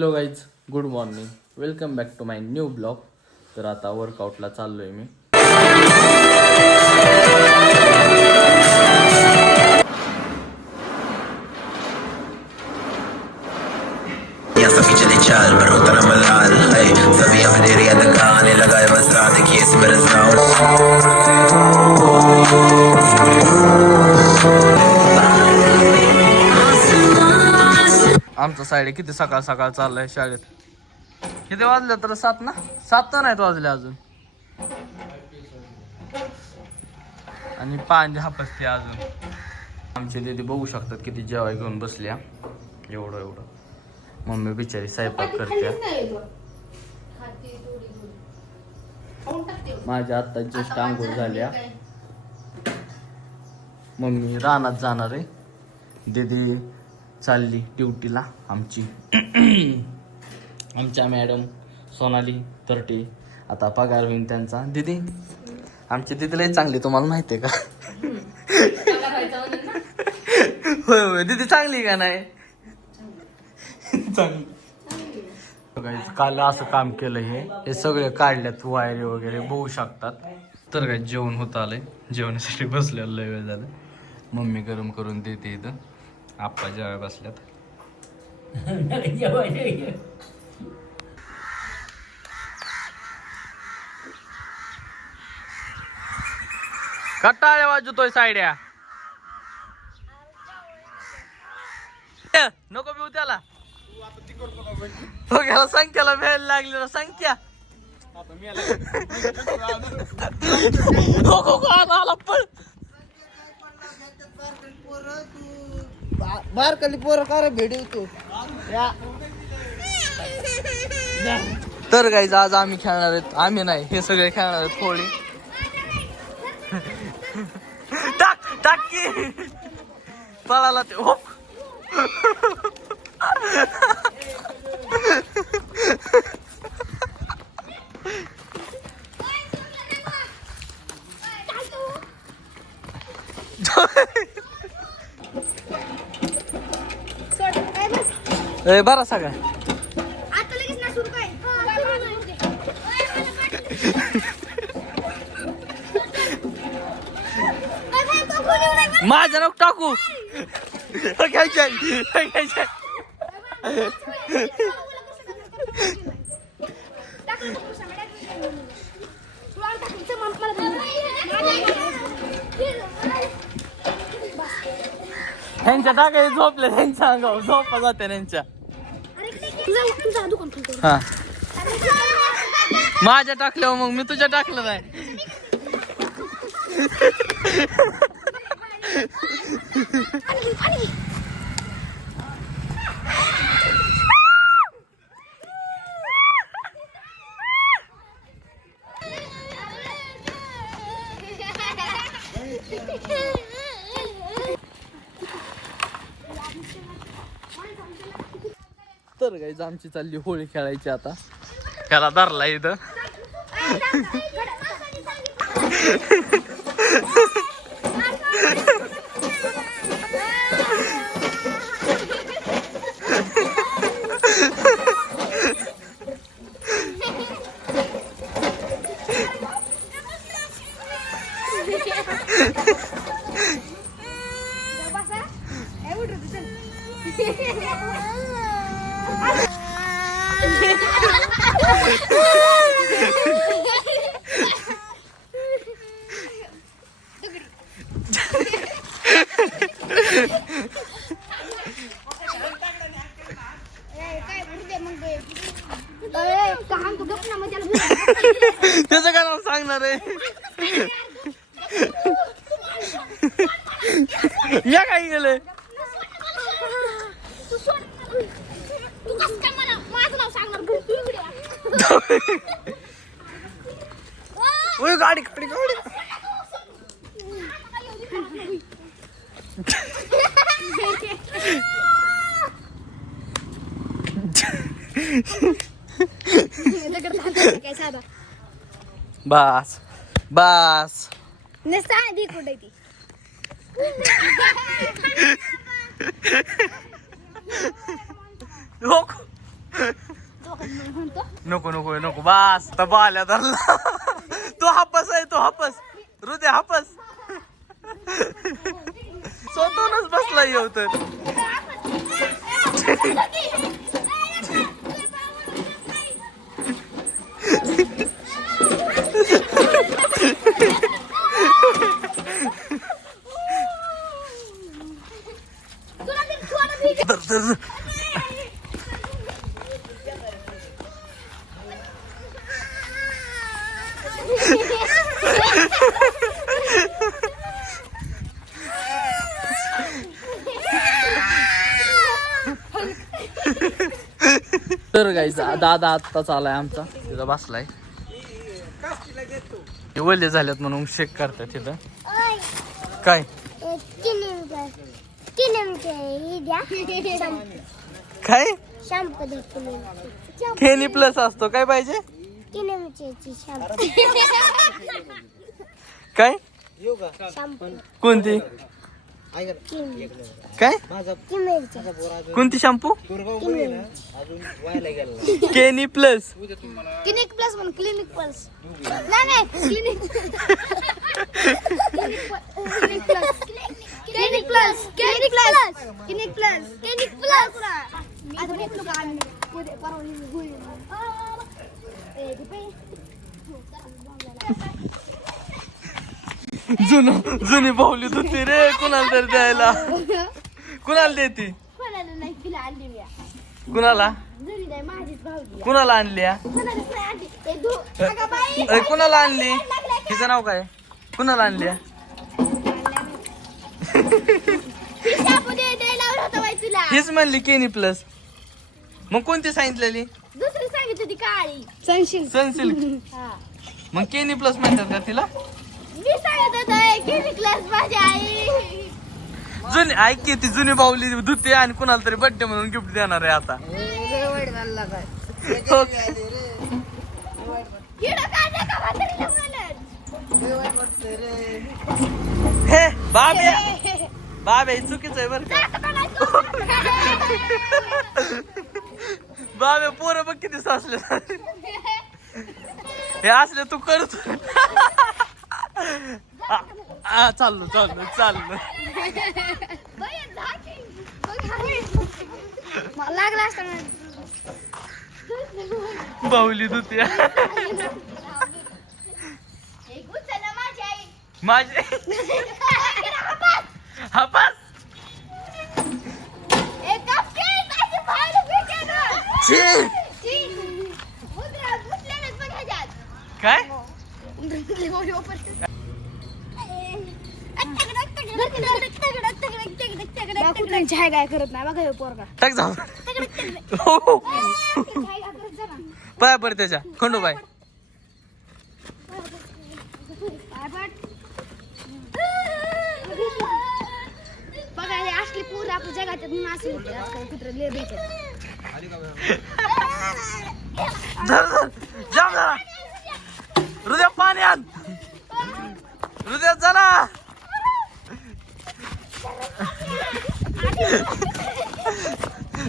Hello guys, good morning. Welcome back to my new blog. तर आता वर्कआउटला चाललो आहे मी. आमचं साईड किती सकाळ सकाळ चाललंय शाळेत. किती वाजले तर 7 ना, 7 तर नाहीत वाजले अजून. आणि पांज हापसते अजून. आमची दीदी बघू शकतात किती जेवाय घेऊन बसल्या. एवढं मम्मी बिचारी स्वयंपाक करते. माझ्या आत्ता जस्ट आंघोळ झाल्या. मम्मी रानात जाणार आहे. दीदी चालली ड्युटीला आमची. आमच्या मॅडम सोनाली तरटे. आता पगार होईल त्यांचा. दीदी आमची दीदीला चांगली, तुम्हाला माहिती आहे का? होय होय, दीदी चांगली का नाही? चांगली. काल असं काम केलं. हे सगळे काढल्यात वायरी वगैरे बघू शकतात. तर काय जेवण होत आलंय. जेवणासाठी बसलेलं लय वेळ झालं. मम्मी गरम करून देते इथं. आप्पा जेवाय बसल्यात. कटाळे वाजतोय सायड्या. नको पिऊ त्याला. हो संख्याला वेळ लागली ना संख्या. बारकाली पोरं का भेटतो. तर गाईज आज आम्ही खेळणार आहेत. आम्ही नाही, हे सगळे खेळणार आहेत होळी. टाक टाक की पळाला ते. हो बरा सगळा. माझ्या नको टाकू. त्यांच्या टाकाय झोपले. त्यांच्या अंगावर झोपा जाते त्यांच्या. हा माझ्या टाकल्यावर मग मी तुझ्या टाकलं नाही. तर गाईज आमची चालली होळी खेळायची आता. त्याला धरला इथं. त्याचं काय नाव सांगणार आहे. या काय गेले. गाडी गाडी गाडी. बस बस कुठे ती. नको नको नको बास आता बाल्या धरला. तो हापस आहे, तो हापस. हृदय हापस. स्वतःहूनच बसला येऊ तर. तर गाईस दादा आत्ताच आलाय आमचा, तिथं बसलाय. हे वल्ले झाल्यात म्हणून शेक करतात तिथं. काय काय खेनी प्लस असतो काय पाहिजे काय कोणती काय कोणती शॅम्पू केनी प्लस क्लिनिक प्लस म्हणून क्लिनिक प्लस नाही clinic clinic plus clinic plus clinic plus clinic plus clinic plus आता मी लोक आले परवानी गोळी जुनी बाहुली धुती रे कुणाला तर द्यायला. कुणाला देते कोणाला नाही तिला आणली मी कुणाला घरी नाही माझीच भावली कुणाला आणली कोणालाच नाही आणली ते अगं बाई कुणाला आणली तिचं नाव काय कुणाला आणली शापू द्यायला लावला होता बाई तुला हीच म्हणली केनी प्लस. मग कोणती सांगितलेली दुसरी सांगितली होती काळी सनसिल्क. हा मग केनी प्लस म्हणतात का तिला. मी सांगत होते क्लिनिक प्लस माझी आई जुनी ऐक की ती जुनी बाहुली धुते आणि कुणाला तरी बर्थडे म्हणून गिफ्ट देणार आहे आता. हो. किडा काढला का म्हातारीला म्हणत हे बाबे हे चुकीचं आहे बरं का. बाबे पोरं बघ किती साचले. हे असले तू करतो. चाललो लागला असता बाहुली धुते माझे हापास काय काय करत नाही बघा पोरगा टाक जाऊ पाय बरं त्याच्या खंडू बाय. बघा हे असली पूर आपल्या जगात असली होते आजकाल कुत्रे लय भेटत. जाम जरा हृदय पाणी आण हृदयात जरा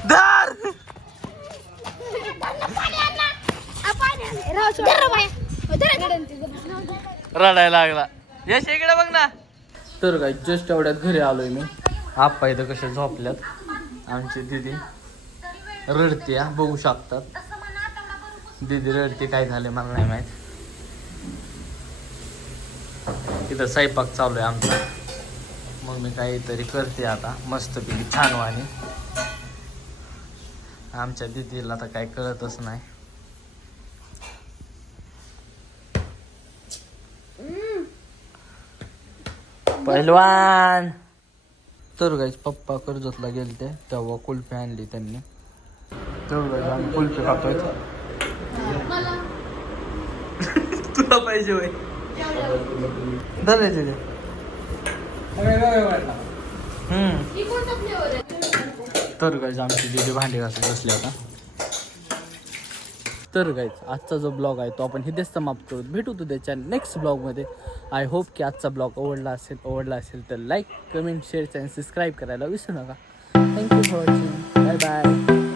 धर रडायला लागला. यश इकडे बघ ना. तर काय जस्ट एवढ्यात घरी आलोय मी. आप्पा इथं कशा झोपल्यात. आमची दीदी रडते बघू शकतात. दीदी रडते काय झाले मला नाही माहित. इथं स्वयंपाक चालू आहे आमचा. मग मी काहीतरी करते आता मस्तपैकी छान वाणी. आमच्या दीदीला तर काय कळतच नाही. पहिलवान. तर गाईस पप्पा कर्जतला गेलते तेव्हा कुल्फी आणली त्यांनी. तर गाईस आम्ही कुल्फी खातोय. तुला पाहिजे होय धरायचे ते. तर गाईस आमची दीदी भांडी घासत बसली आता. तर गाईस आजचा जो ब्लॉग आहे तो आपण इथेच समाप्त करू. भेटू उद्याच्या नेक्स्ट ब्लॉगमध्ये. आय होप की आजचा ब्लॉग आवडला असेल तर लाईक कमेंट शेअर आणि सबस्क्राईब करायला विसरू नका. Thank you for watching. Bye bye.